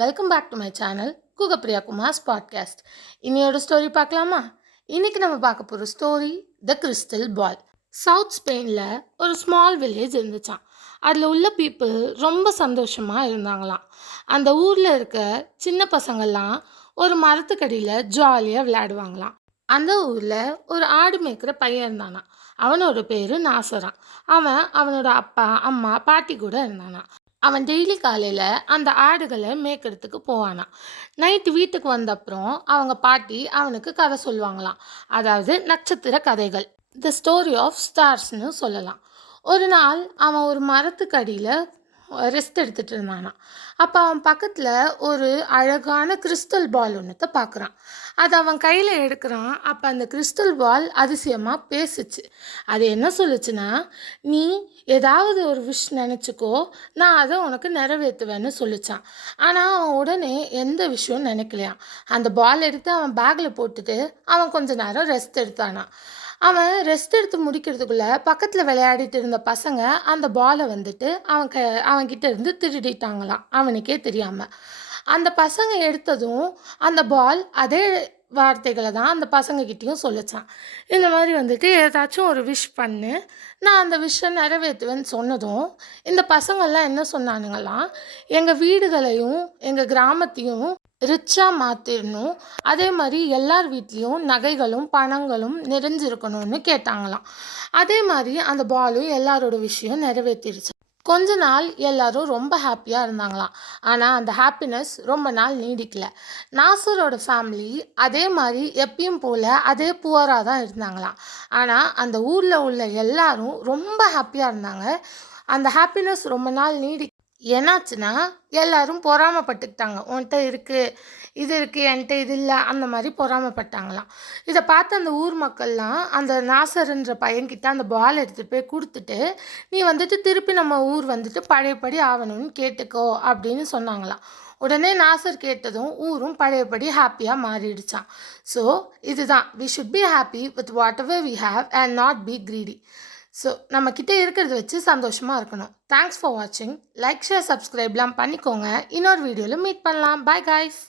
Welcome back to my channel Guhapriya Kumar's podcast. இன்னையோட story பார்க்கலாமா? இன்னைக்கு நம்ம பார்க்க போகிற story the crystal ball. South ஸ்பெயினில் ஒரு ஸ்மால் வில்லேஜ் இருந்துச்சான். அதில் உள்ள பீப்புள் ரொம்ப சந்தோஷமாக இருந்தாங்களாம். அந்த ஊரில் இருக்க சின்ன பசங்கள்லாம் ஒரு மரத்துக்கடியில் ஜாலியாக விளையாடுவாங்களாம். அந்த ஊரில் ஒரு ஆடு மேய்க்கிற பையன் இருந்தானா. அவனோட பேர் நாசரான். அவனோட அப்பா அம்மா பாட்டி கூட இருந்தானா. அவன் டெய்லி காலையில் அந்த ஆடுகளை மேய்க்கிறதுக்கு போவானாம். நைட்டு வீட்டுக்கு வந்த அப்புறம் அவங்க பாட்டி அவனுக்கு கதை சொல்லுவாங்களாம். அதாவது நட்சத்திர கதைகள், த ஸ்டோரி ஆஃப் ஸ்டார்ஸ்னு சொல்லலாம். ஒரு நாள் அவன் ஒரு மரத்துக்கு அடியில் ரெஸ்ட் எடுத்துகிட்டு இருந்தானா. அப்போ அவன் பக்கத்தில் ஒரு அழகான கிறிஸ்டல் பால் ஒன்றத்தை பார்க்குறான். அதை அவன் கையில் எடுக்கிறான். அப்போ அந்த கிறிஸ்டல் பால் அதிசயமாக பேசுச்சு. அது என்ன சொல்லுச்சுன்னா, நீ ஏதாவது ஒரு விஷ் நினச்சிக்கோ, நான் அதை உனக்கு நிறைவேற்றுவேன்னு சொல்லிச்சான். ஆனால் அவன் உடனே எந்த விஷயம் நினைக்கலையான். அந்த பால் எடுத்து அவன் பேக்கில் போட்டுட்டு அவன் கொஞ்ச நேரம் ரெஸ்ட் எடுத்தானான். அவன் ரெஸ்ட் எடுத்து முடிக்கிறதுக்குள்ளே பக்கத்தில் விளையாடிட்டு இருந்த பசங்க அந்த பாலை வந்துட்டு அவன்கிட்ட இருந்து திருடிட்டாங்களாம், அவனுக்கே தெரியாமல். அந்த பசங்க எடுத்ததும் அந்த பால் அதே வார்த்தைகளை தான் அந்த பசங்கக்கிட்டேயும் சொல்லிச்சான். இந்த மாதிரி வந்துட்டு ஏதாச்சும் ஒரு விஷ் பண்ணு, நான் அந்த விஷை நிறைவேற்றுவேன்னு சொன்னதும் இந்த பசங்கள்லாம் என்ன சொன்னானுங்களாம், எங்கள் வீடுகளையும் எங்கள் கிராமத்தையும் ரிச்சாக மாற்றிடணும், அதே மாதிரி எல்லார் வீட்லேயும் நகைகளும் பணங்களும் நிறைஞ்சிருக்கணும்னு கேட்டாங்களாம். அதே மாதிரி அந்த பாலும் எல்லாரோட விஷயம் நிறைவேற்றிடுச்சு. கொஞ்ச நாள் எல்லாரும் ரொம்ப ஹாப்பியாக இருந்தாங்களாம். ஆனால் அந்த ஹாப்பினஸ் ரொம்ப நாள் நீடிக்கல. நாசரோட ஃபேமிலி அதே மாதிரி எப்பயும் போல் அதே புவராக தான் இருந்தாங்களாம். ஆனால் அந்த ஊரில் உள்ள எல்லாரும் ரொம்ப ஹாப்பியாக இருந்தாங்க. அந்த ஹாப்பினஸ் ரொம்ப நாள் என்னாச்சுன்னா, எல்லாரும் பொறாமைப்பட்டுக்கிட்டாங்க. உன்கிட்ட இருக்குது, இது இருக்குது, என்கிட்ட இது இல்லை, அந்த மாதிரி பொறாமைப்பட்டாங்களாம். இதை பார்த்து அந்த ஊர் மக்கள்லாம் அந்த நாசர்ன்ற பையன்கிட்ட அந்த பால் எடுத்துகிட்டு போய் கொடுத்துட்டு, நீ வந்துட்டு திருப்பி நம்ம ஊர் வந்துட்டு பழையபடி ஆகணும்னு கேட்டுக்கோ அப்படின்னு சொன்னாங்களாம். உடனே நாசர் கேட்டதும் ஊரும் பழையபடி ஹாப்பியாக மாறிடுச்சான். ஸோ இதுதான், we should be happy with whatever we have and not be greedy. So நம்மக்கிட்ட இருக்கிறத வச்சு சந்தோஷமாக இருக்கணும். தேங்க்ஸ் ஃபார் வாட்சிங். லைக், ஷேர், சப்ஸ்கிரைப்லாம் பண்ணிக்கோங்க. இன்னொரு வீடியோவில் மீட் பண்ணலாம். Bye guys.